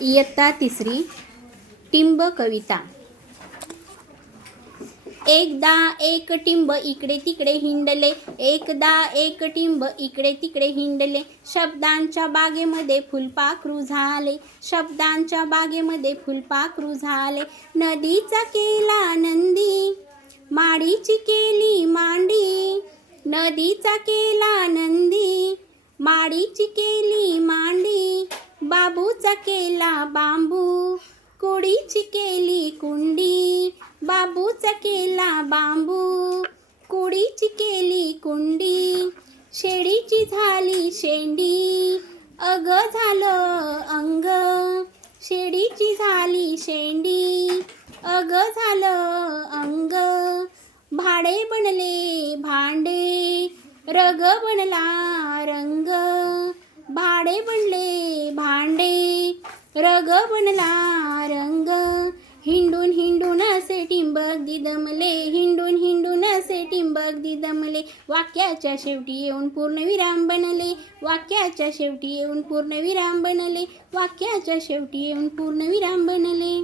इयत्ता तिसरी टिंब कविता। एकदा एक टिंब इकडे तिकडे हिंडले, एकदा एक टिंब इकडे तिकडे हिंडले, शब्दांच्या बागेमध्ये फुलपाखरू झाले, शब्दांच्या बागेमध्ये फुलपाखरू झाले। नदीचा केला नंदी, माडीची केली मांडी, नदीचा केला नंदी, माडीची केली मांडी, बाबूचा केला बांबू, कुडीची केली कुंडी, बाबूचा केला बांबू, कुडीची केली कुंडी, शेळीची झाली शेंडी, अग झालं अंग, शेळीची झाली शेंडी, अग झालं अंग, भाडे बनले भांडे, रग बनला रंग, भाडे बनले भांडे, रग बनला रंग। हिंडून हिंडून असे टिंब अगदी दमले, हिंडून हिंडून असे टिंब अगदी दमले, वाक्याच्या शेवटी येऊन पूर्णविराम बनले, वाक्याच्या शेवटी येऊन पूर्णविराम बनले, वाक्याच्या शेवटी येऊन पूर्णविराम बनले।